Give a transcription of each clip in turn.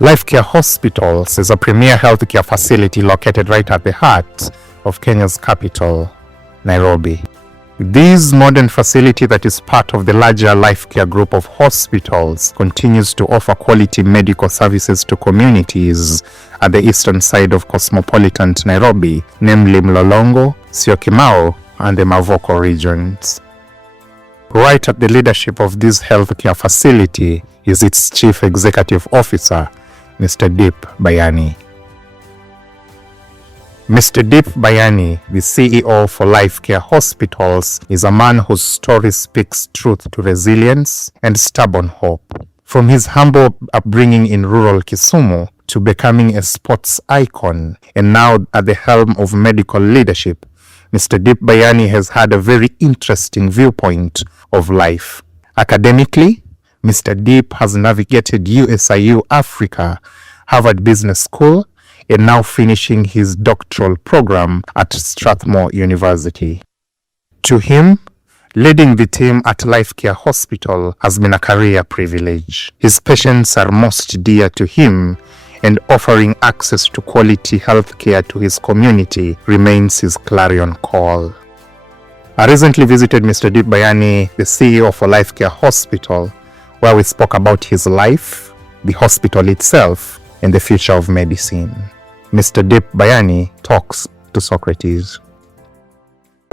LifeCare Hospitals is a premier healthcare facility located right at the heart of Kenya's capital, Nairobi. This modern facility that is part of the larger LifeCare group of hospitals continues to offer quality medical services to communities at the eastern side of cosmopolitan Nairobi, namely Mlolongo, Syokimau, and the Mavoko regions. Right at the leadership of this healthcare facility is its Chief Executive Officer, Mr. Deep Bhayani. Mr. Deep Bhayani, the CEO for LifeCare Hospitals, is a man whose story speaks truth to resilience and stubborn hope. From his humble upbringing in rural Kisumu to becoming a sports icon and now at the helm of medical leadership, Mr. Deep Bhayani has had a very interesting viewpoint of life. Academically, Mr. Deep has navigated USIU Africa, Harvard Business School, and now finishing his doctoral program at Strathmore University. To him, leading the team at LifeCare Hospital has been a career privilege. His patients are most dear to him, and offering access to quality healthcare to his community remains his clarion call. I recently visited Mr. Deep Bhayani, the CEO for LifeCare Hospital, where we spoke about his life, the hospital itself, and the future of medicine. Mr. Deep Bhayani talks to Socrates.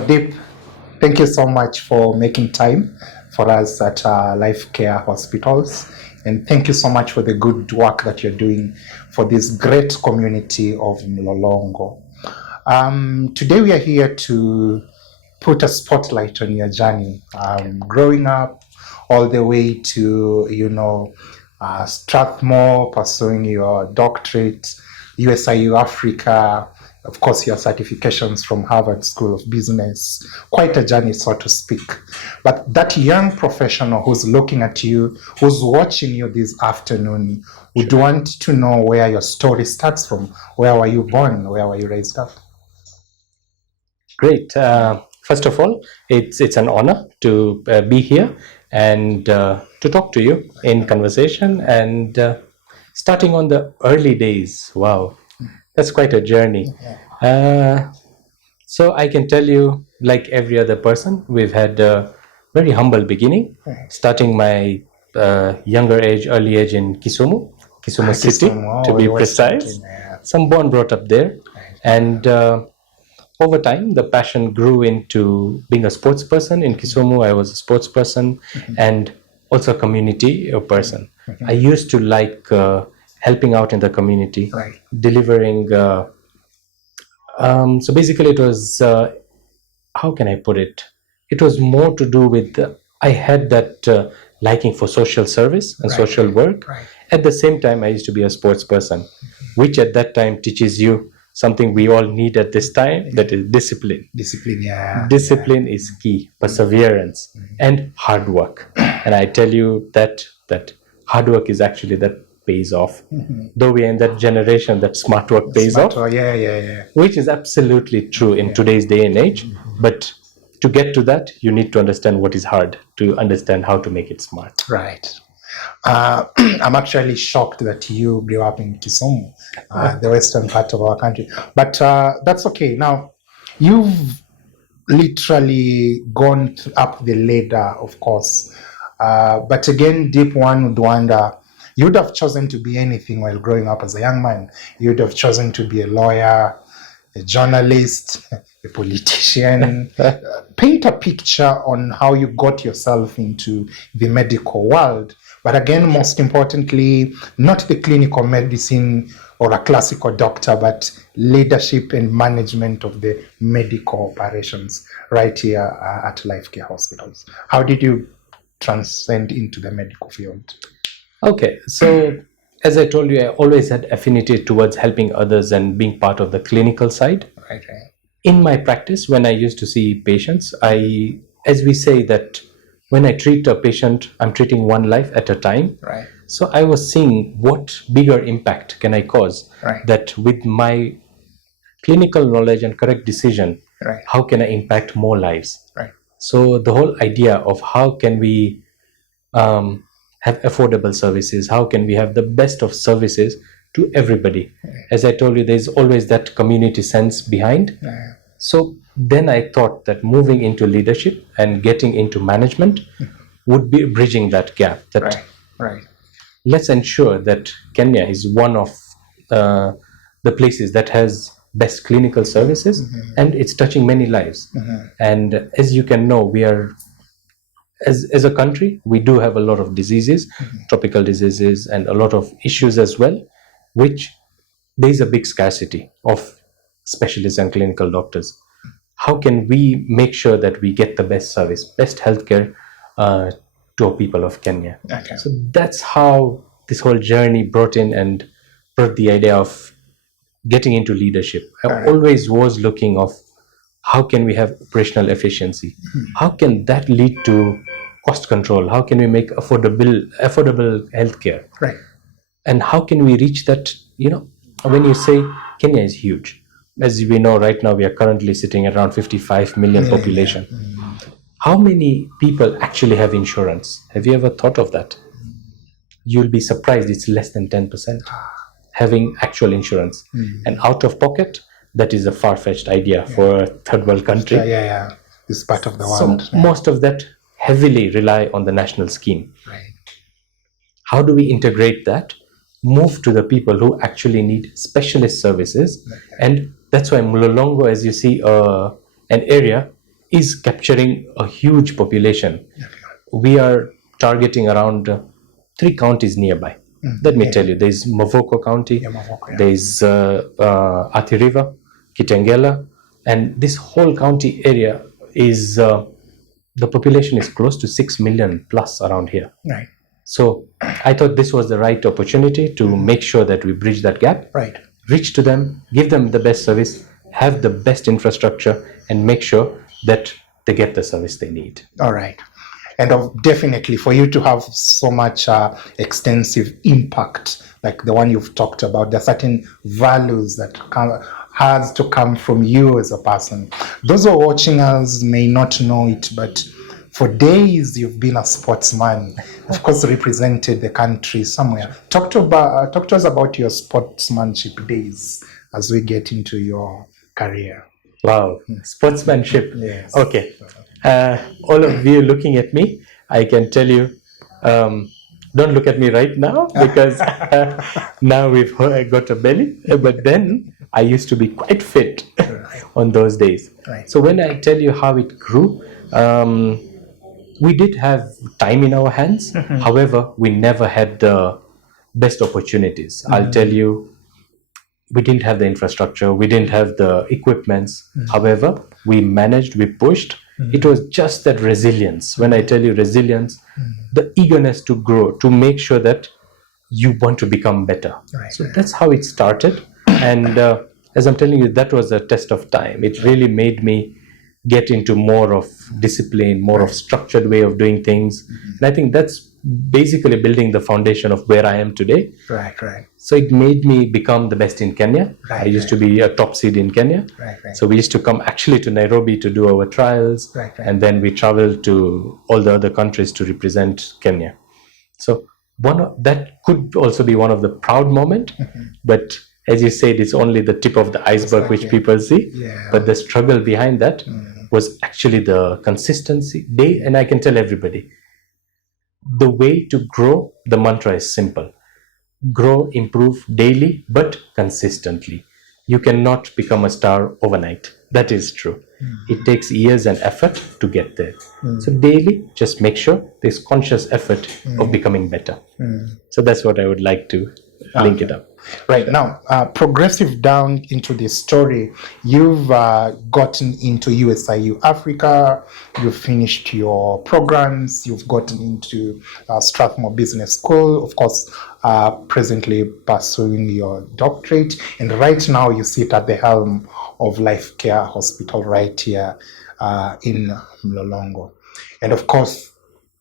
Deep, thank you so much for making time for us at LifeCare Hospitals. And thank you so much for the good work that you're doing for this great community of Mlolongo. Today we are here to put a spotlight on your journey, growing up all the way to, Strathmore, pursuing your doctorate, USIU Africa, of course, your certifications from Harvard School of Business, quite a journey, so to speak. But that young professional who's looking at you, who's watching you this afternoon, would want to know where your story starts from. Where were you born? Where were you raised up? Great. First of all, it's an honor to be here and to talk to you in conversation and starting on the early days. Wow, that's quite a journey. So I can tell you, like every other person, we've had a very humble beginning, starting my early age in Kisumu City, to be precise. Some born, brought up there. And over time, the passion grew into being a sports person. In Kisumu, I was a sports person and also a community person. I used to like helping out in the community, delivering. So basically, it was, how can I put it? It was more to do with, I had that liking for social service and social work. At the same time, I used to be a sports person, which at that time teaches you something we all need at this time, that is discipline. Discipline is key, perseverance, and hard work. And I tell you that hard work is actually that pays off. Though we are in that generation that smart work pays off, which is absolutely true in today's day and age. But to get to that, you need to understand what is hard to understand how to make it smart. Right. I'm actually shocked that you grew up in Kisumu, the western part of our country. But that's okay. Now, you've literally gone up the ladder, of course. But again, deep one would wonder, you would have chosen to be anything while growing up as a young man. You would have chosen to be a lawyer, a journalist, a politician. Paint a picture on how you got yourself into the medical world. But again, most importantly, not the clinical medicine or a classical doctor, but leadership and management of the medical operations right here at LifeCare Hospitals. How did you transcend into the medical field? Okay, so as I told you, I always had affinity towards helping others and being part of the clinical side. In my practice, when I used to see patients, as we say that when I treat a patient, I'm treating one life at a time. So I was seeing what bigger impact can I cause that with my clinical knowledge and correct decision, how can I impact more lives? So the whole idea of how can we have affordable services? How can we have the best of services to everybody? As I told you, there's always that community sense behind. So then I thought that moving into leadership and getting into management would be bridging that gap. That Right. let's ensure that Kenya is one of the places that has best clinical services, and it's touching many lives. And as you can know, we are, as a country, we do have a lot of diseases, tropical diseases, and a lot of issues as well, which there is a big scarcity of specialists and clinical doctors. How can we make sure that we get the best service, best healthcare to our people of Kenya? Okay. So that's how this whole journey brought the idea of getting into leadership. I always was looking of how can we have operational efficiency? How can that lead to cost control? How can we make affordable healthcare? Right. And how can we reach that? When you say Kenya is huge, as we know right now, we are currently sitting at around 55 million population. How many people actually have insurance? Have you ever thought of that? You'll be surprised, it's less than 10% having actual insurance. And out of pocket, that is a far-fetched idea for a third world country. Yeah. This part of the world. So most of that heavily rely on the national scheme. Right. How do we integrate that? Move to the people who actually need specialist services. And that's why Mlolongo, as you see, an area, is capturing a huge population. We are targeting around 3 counties nearby. Let me tell you, there's Mavoko County, there's Athi River, Kitengela, and this whole county area is, the population is close to 6 million plus around here. Right. So I thought this was the right opportunity to make sure that we bridge that gap, Right. reach to them, give them the best service, have the best infrastructure, and make sure that they get the service they need. All right. And definitely for you to have so much extensive impact, like the one you've talked about, there are certain values that has to come from you as a person. Those who are watching us may not know it, but for days you've been a sportsman, of course represented the country somewhere. Talk to us about your sportsmanship days as we get into your career. Wow, sportsmanship. Yes. Okay. All of you looking at me, I can tell you, don't look at me right now because now we've got a belly. But then I used to be quite fit on those days. Right. So when I tell you how it grew, we did have time in our hands. However, we never had the best opportunities. I'll tell you, we didn't have the infrastructure, we didn't have the equipments. However, we managed, we pushed. It was just that resilience. When I tell you resilience, the eagerness to grow, to make sure that you want to become better. Right. So that's how it started. And as I'm telling you, that was a test of time. It really made me get into more of discipline, more of structured way of doing things. And I think that's basically building the foundation of where I am today. Right. So it made me become the best in Kenya. Right, I used to be a top seed in Kenya. Right. So we used to come actually to Nairobi to do our trials. Right. And then we traveled to all the other countries to represent Kenya. So that could also be one of the proud moment. But as you said, it's only the tip of the iceberg which people see. Yeah. But the struggle behind that was actually the consistency. And I can tell everybody, the way to grow, the mantra is simple. Grow, improve daily, but consistently. You cannot become a star overnight. That is true. It takes years and effort to get there. So daily, just make sure there's conscious effort of becoming better. So that's what I would like to link it up. Right. Now, progressive down into the story, you've gotten into USIU Africa, you've finished your programs, you've gotten into Strathmore Business School, of course, presently pursuing your doctorate, and right now you sit at the helm of LifeCare Hospital right here in Mlolongo. And of course,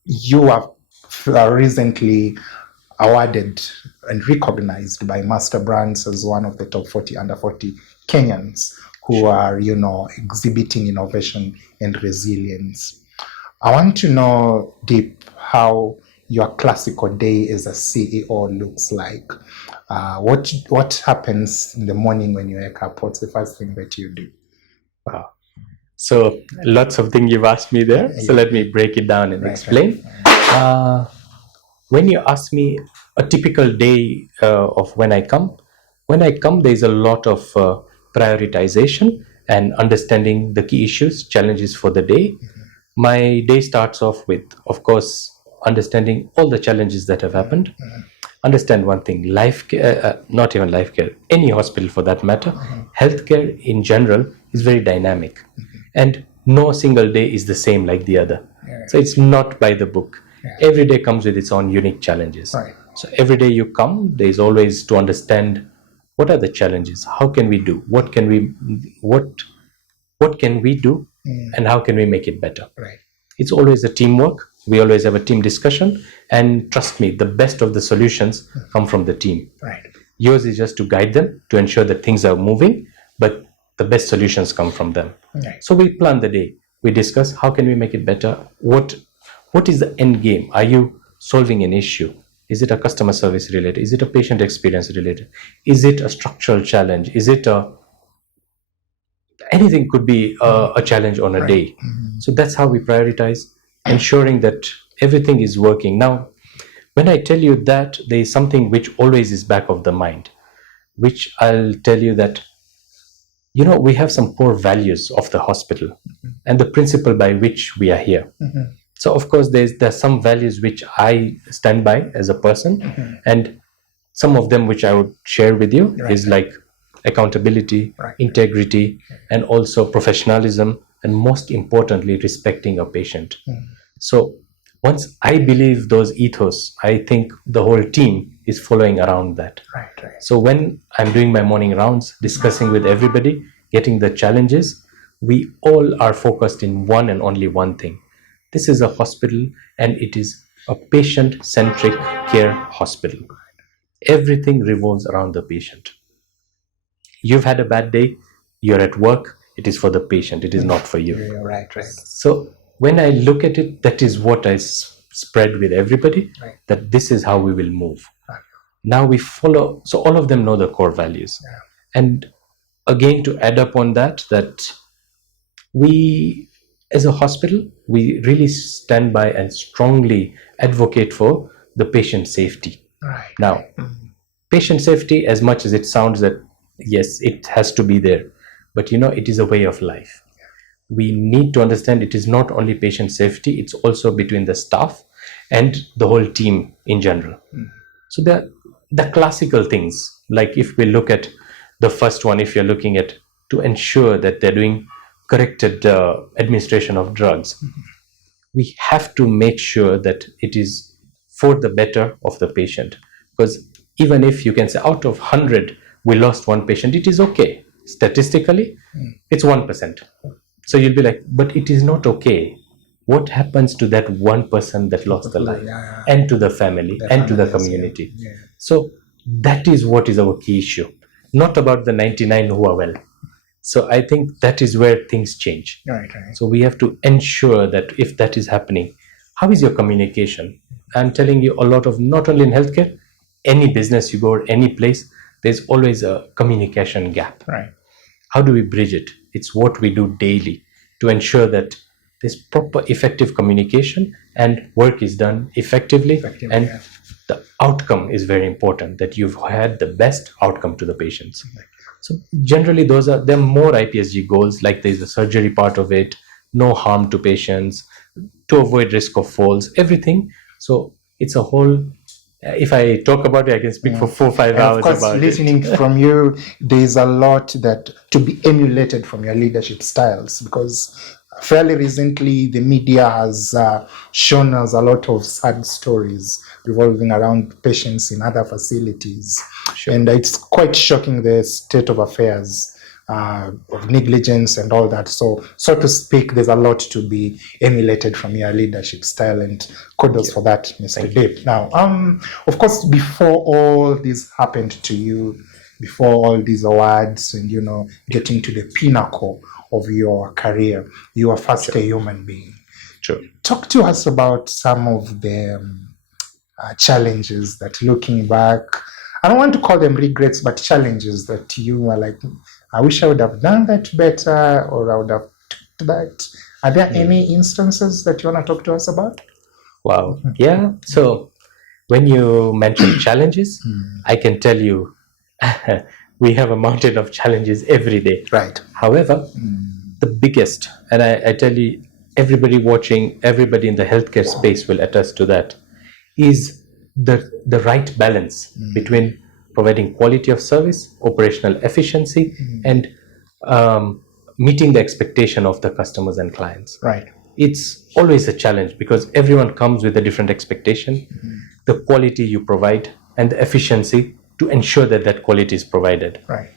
you have recently awarded and recognized by Master Brands as one of the top 40 under 40 Kenyans who are, exhibiting innovation and resilience. I want to know, Deep, how your classical day as a CEO looks like. What happens in the morning when you wake up? What's the first thing that you do? Wow. So lots of things you've asked me there. So let me break it down and explain. When you ask me a typical day of when I come, there's a lot of prioritization and understanding the key issues, challenges for the day. My day starts off with, of course, understanding all the challenges that have happened. Understand one thing: life care, not even life care, any hospital for that matter, healthcare in general is very dynamic, and no single day is the same like the other. So it's not by the book. Every day comes with its own unique challenges. So every day you come, there's always to understand what are the challenges, how can we do, what can we do, and how can we make it better. It's always a teamwork. We always have a team discussion, and trust me, the best of the solutions come from the team. Yours is just to guide them, to ensure that things are moving, but the best solutions come from them. So we plan the day, we discuss how can we make it better, what is the end game. Are you solving an issue? Is it a customer service related? Is it a patient experience related? Is it a structural challenge? Is it anything could be a challenge on a day. So that's how we prioritize, ensuring that everything is working. Now, when I tell you that, there is something which always is back of the mind, which I'll tell you that, we have some core values of the hospital and the principle by which we are here. So of course there's some values which I stand by as a person, and some of them which I would share with you is like accountability, integrity, and also professionalism, and most importantly, respecting a patient. So once I believe those ethos, I think the whole team is following around that. So when I'm doing my morning rounds, discussing with everybody, getting the challenges, we all are focused in one and only one thing. This is a hospital, and it is a patient-centric care hospital. Everything revolves around the patient. You've had a bad day, you're at work, it is for the patient, it is not for you. So when I look at it, that is what I spread with everybody, that this is how we will move. Now we follow, so all of them know the core values. And again, to add up on that we, as a hospital, we really stand by and strongly advocate for the patient safety. Now, patient safety, as much as it sounds that, yes, it has to be there, but it is a way of life. We need to understand it is not only patient safety, it's also between the staff and the whole team in general. So the classical things, like if we look at the first one, if you're looking at to ensure that they're doing corrected administration of drugs, we have to make sure that it is for the better of the patient. Because even if you can say out of 100 we lost one patient, it is okay. Statistically, it's 1%. So you'll be like, but it is not okay. What happens to that one person that lost the life, and to the family, and to the community? So that is what is our key issue, not about the 99 who are well. So I think that is where things change. So we have to ensure that if that is happening, how is your communication? I'm telling you, a lot of, not only in healthcare, any business you go or any place, there's always a communication gap. How do we bridge it? It's what we do daily to ensure that there's proper effective communication and work is done effectively, and the outcome is very important, that you've had the best outcome to the patients. So generally there are more IPSG goals, like there's a surgery part of it, no harm to patients, to avoid risk of falls, everything. So it's a whole, if I talk about it, I can speak for 4 or 5 hours about it. Of course, listening from you, there's a lot that to be emulated from your leadership styles, because fairly recently the media has shown us a lot of sad stories revolving around patients in other facilities. And it's quite shocking, the state of affairs of negligence and all that. So to speak, there's a lot to be emulated from your leadership style, and kudos for that, Mr. Deep. Now, of course, before all this happened to you, before all these awards and, getting to the pinnacle of your career, you were first a human being. Talk to us about some of the challenges that, looking back, I don't want to call them regrets, but challenges that you were like, I wish I would have done that better, or I would have took that. Are there any instances that you want to talk to us about? Wow. Yeah. So when you mention challenges, I can tell you we have a mountain of challenges every day. Right. However, the biggest, and I tell you, everybody watching, everybody in the healthcare space will attest to that, is the right balance between providing quality of service, operational efficiency, and meeting the expectation of the customers and clients. Right. It's always a challenge because everyone comes with a different expectation. The quality you provide and the efficiency to ensure that that quality is provided. Right.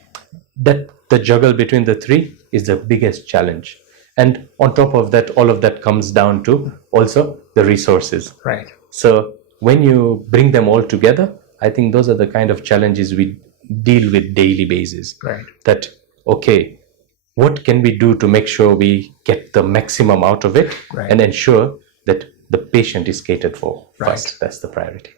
That the juggle between the three is the biggest challenge. And on top of that, all of that comes down to also the resources. Right. So when you bring them all together, I think those are the kind of challenges we deal with daily basis. Right. That, okay, what can we do to make sure we get the maximum out of it and ensure that the patient is catered for first. That's the priority.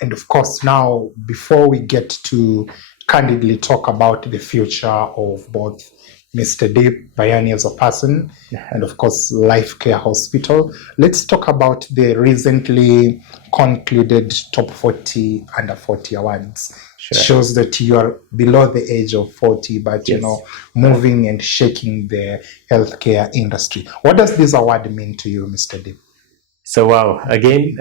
And of course, now, before we get to candidly talk about the future of both Mr. Deep Bhayani as a person and, of course, LifeCare Hospital, let's talk about the recently concluded Top 40 Under 40 Awards. Sure. Shows that you are below the age of 40, but you know, moving and shaking the healthcare industry. What does this award mean to you, Mr. Deep? So, wow, again,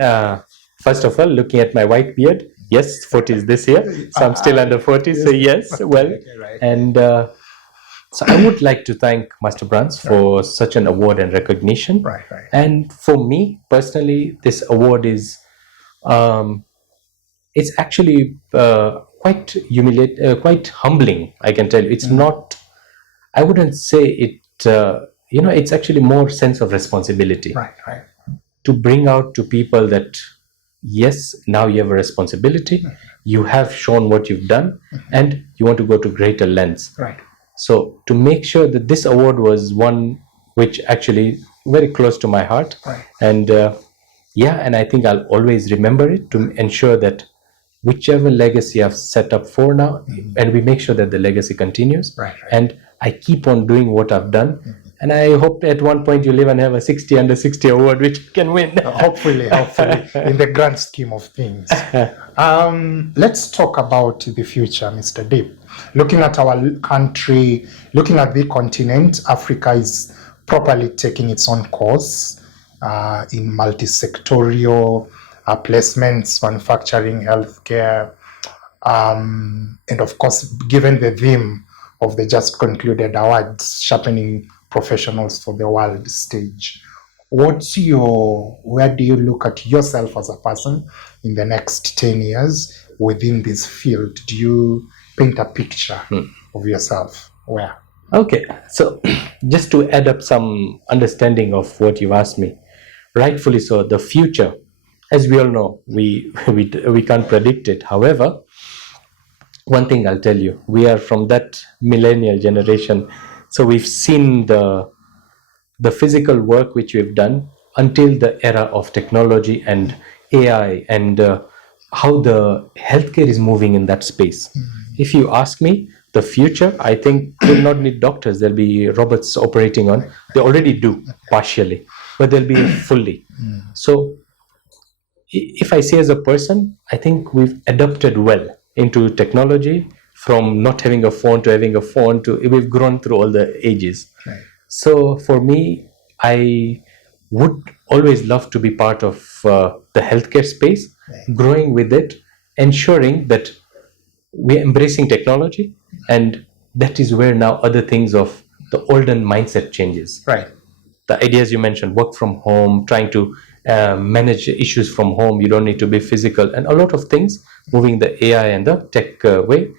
first of all, looking at my white beard, yes, 40 is this year, so I'm still under 40, so yes, well, and so I would like to thank Master Brands for such an award and recognition. Right. And for me personally, this award is, it's actually quite quite humbling, I can tell you. It's not, I wouldn't say it, it's actually more sense of responsibility. Right. To bring out to people that, yes, now you have a responsibility, you have shown what you've done, and you want to go to greater lengths. Right. So to make sure that this award was one which actually very close to my heart. Right. And and I think I'll always remember it to ensure that whichever legacy I've set up for now, and we make sure that the legacy continues. Right. And I keep on doing what I've done. And I hope at one point you live and have a 60 under 60 award, which you can win. Hopefully, in the grand scheme of things. Let's talk about the future, Mr. Deep. Looking at our country, looking at the continent, Africa is properly taking its own course in multi-sectorial placements, manufacturing, healthcare, and of course, given the theme of the just concluded awards, sharpening professionals for the world stage. Where do you look at yourself as a person in the next 10 years within this field? Do you paint a picture of yourself? Where? Okay, so just to add up some understanding of what you've asked me, rightfully so, the future, as we all know, we can't predict it. However, one thing I'll tell you, we are from that millennial generation, so we've seen the physical work which we've done until the era of technology and AI and how the healthcare is moving in that space. If you ask me, the future, I think, will not need doctors. There'll be robots operating on. They already do, partially, but they'll be fully. So if I say as a person, I think we've adapted well into technology, from not having a phone to having a phone to we've grown through all the ages. Right. So for me, I would always love to be part of the healthcare space, growing with it, ensuring that we're embracing technology, and that is where now other things of the olden mindset changes. Right. The ideas you mentioned, work from home, trying to manage issues from home, you don't need to be physical, and a lot of things, moving the AI and the tech way,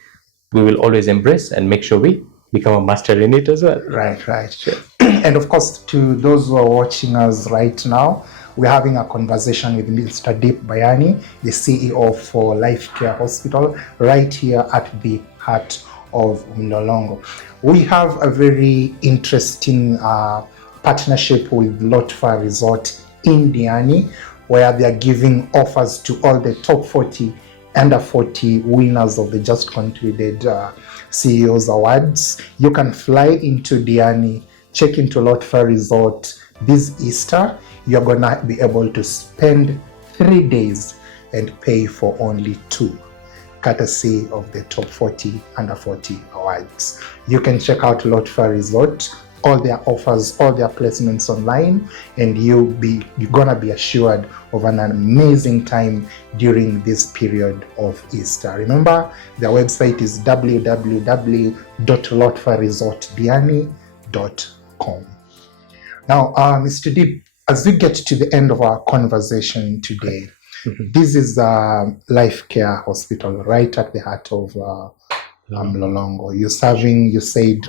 we will always embrace and make sure we become a master in it as well. Right. Sure. And of course, to those who are watching us right now, we're having a conversation with Mr. Deep Bhayani, the CEO for LifeCare Hospital, right here at the heart of Mlolongo. We have a very interesting partnership with Lotfa Resort in Diani, where they are giving offers to all the top 40 under 40 winners of the just concluded CEOs Awards. You can fly into Diani, check into LifeCare Resort this Easter. You're gonna be able to spend 3 days and pay for only 2, courtesy of the top 40 under 40 awards. You can check out LifeCare Resort, all their offers, all their placements online, and you're gonna be assured of an amazing time during this period of Easter. Remember, their website is www.lotfareresortdiani.com. Now, Mr. Deep, as we get to the end of our conversation today, this is LifeCare Hospital right at the heart of Mlolongo. You're serving, you said,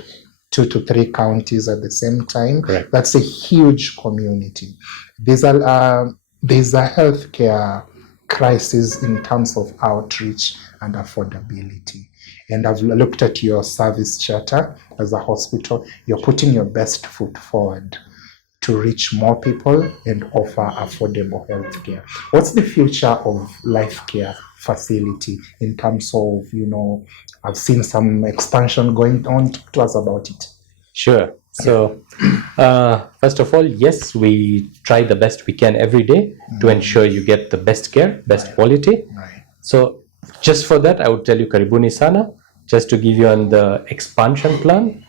2 to 3 counties at the same time. Correct. That's a huge community. There's a healthcare crisis in terms of outreach and affordability. And I've looked at your service charter as a hospital. You're putting your best foot forward to reach more people and offer affordable healthcare. What's the future of LifeCare facility in terms of, I've seen some expansion going on. Talk to us about it. Sure. So, first of all, yes, we try the best we can every day to ensure you get the best care, best quality. Right. So, just for that, I would tell you Karibuni Sana, just to give you on the expansion plan.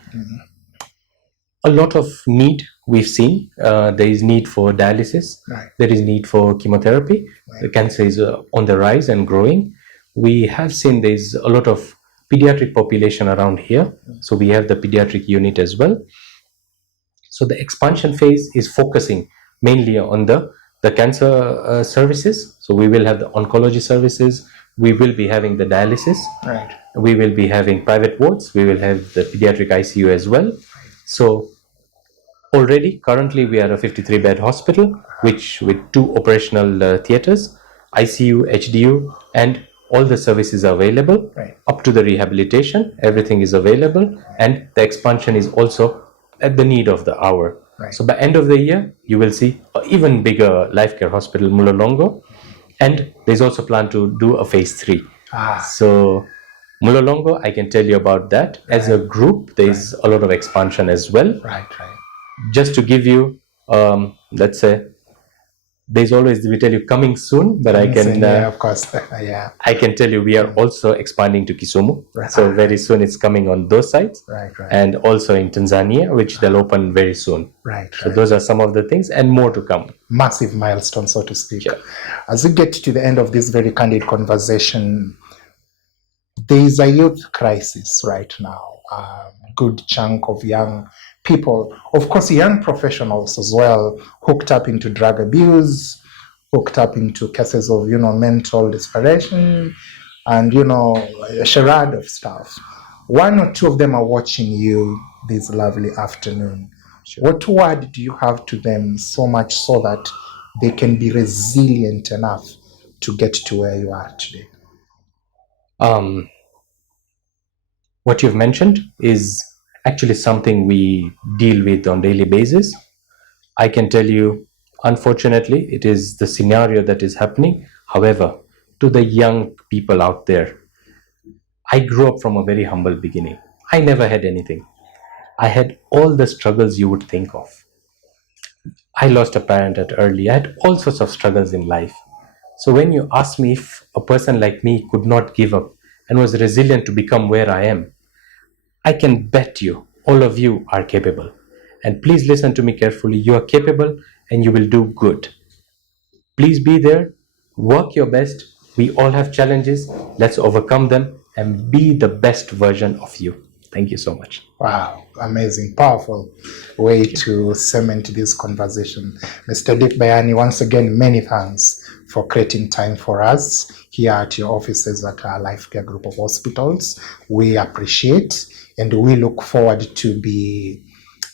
A lot of need we've seen. There is need for dialysis. Right. There is need for chemotherapy. Right. The cancer is on the rise and growing. We have seen there's a lot of pediatric population around here. So we have the pediatric unit as well. So the expansion phase is focusing mainly on the cancer services. So we will have the oncology services. We will be having the dialysis. Right. We will be having private wards. We will have the pediatric ICU as well. So already, currently, we are a 53-bed hospital, which with 2 operational theaters, ICU, HDU, and all the services are available. Right. Up to the rehabilitation, everything is available, and the expansion is also at the need of the hour. Right. So by end of the year, you will see an even bigger LifeCare Hospital, Mulolongo, and there's also plan to do a phase 3. So Mulolongo, I can tell you about that. As a group, there's a lot of expansion as well. Right. Just to give you, let's say, there's always, we tell you coming soon, but I can, of course, yeah. I can tell you we are also expanding to Kisumu. Right. So very soon it's coming on those sites. Right. And also in Tanzania, which they'll open very soon. Right. So those are some of the things and more to come. Massive milestone, so to speak. Sure. As we get to the end of this very candid conversation, there is a youth crisis right now. Good chunk of young people, of course, young professionals as well, hooked up into drug abuse, hooked up into cases of, mental desperation, and, a charade of stuff. 1 or 2 of them are watching you this lovely afternoon. Sure. What word do you have to them so much so that they can be resilient enough to get to where you are today? What you've mentioned is actually something we deal with on daily basis. I can tell you, unfortunately, it is the scenario that is happening. However, to the young people out there, I grew up from a very humble beginning. I never had anything. I had all the struggles you would think of. I lost a parent at early. I had all sorts of struggles in life. So when you ask me if a person like me could not give up and was resilient to become where I am, I can bet you, all of you are capable. And please listen to me carefully. You are capable and you will do good. Please be there, work your best. We all have challenges. Let's overcome them and be the best version of you. Thank you so much. Wow, amazing, powerful way to cement this conversation. Mr. Deep Bhayani, once again, many thanks for creating time for us here at your offices at our LifeCare Group of Hospitals. We appreciate and we look forward to be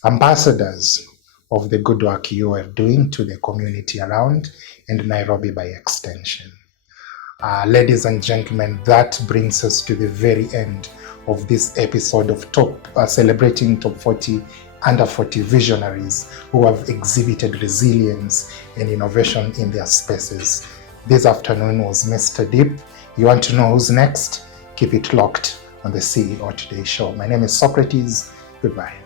ambassadors of the good work you are doing to the community around and Nairobi by extension. Ladies and gentlemen, that brings us to the very end of this episode of celebrating Top 40 under 40 visionaries who have exhibited resilience and innovation in their spaces. This afternoon was Mr. Deep. You want to know who's next? Keep it locked on the CEO Today show. My name is Socrates. Goodbye.